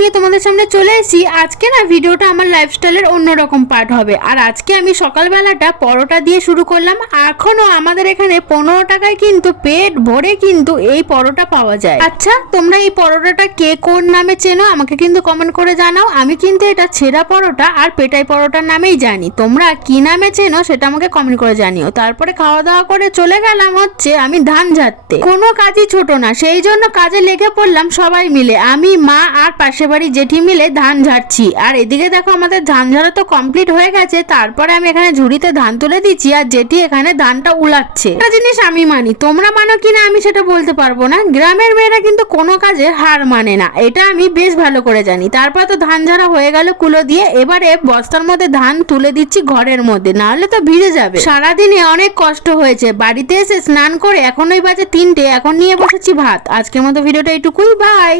নিয়ে তোমাদের সামনে চলে এসেছি। আজকে না ভিডিওটা আমার লাইফস্টাইলের অন্যরকম পার্ট হবে। আর আজকে আমি সকালবেলাটা পরোটা দিয়ে শুরু করলাম। এখনো আমাদের এখানে 15 টাকায় কিন্তু পেট ভরে কিন্তু এই পরোটা পাওয়া যায়। আচ্ছা, তোমরা এই পরোটাটা কে কোন নামে চেনো আমাকে কিন্তু কমেন্ট করে জানাও। আমি কিন্তু এটা ছেঁড়া পরোটা আর পেটাই পরোটার নামেই জানি। তোমরা কি নামে চেনো সেটা আমাকে কমেন্ট করে জানিও। তারপরে খাওয়া দাওয়া করে চলে গেলাম হচ্ছে আমি ধান ঝাড়তে। কোনো কাজই ছোট না, সেই জন্য কাজে লেগে পড়লাম সবাই মিলে। আমি, মা আর পাশে বাড়ি জেঠি মিলে ধান ঝাড়ছি। আর এদিকে দেখো আমাদের ধান ঝাড়া তো কমপ্লিট হয়ে গেছে। তারপরে আমি এখানে ঝুড়িতে ধান তুলে দিচ্ছি আর জেঠি এখানে ধানটা উলাচ্ছে। একটা জিনিস আমি মানি, তোমরা মানো কিনা আমি সেটা বলতে পারবো না। গ্রামের মেয়েরা কিন্তু কোনো কাজে হার মানে না, এটা আমি বেশ ভালো করে জানি। তারপর তো ধান ঝাড়া হয়ে গেল কুলো দিয়ে। এবারে বস্তার মধ্যে ধান তুলে দিচ্ছি ঘরের মধ্যে, না হলে তো ভিজে যাবে। সারাদিনে অনেক কষ্ট হয়েছে, বাড়িতে এসে স্নান করে এখন ওই বাজে 3টে, এখন নিয়ে বসেছি ভাত। আজকের মতো ভিডিওটা এইটুকুই, বাই।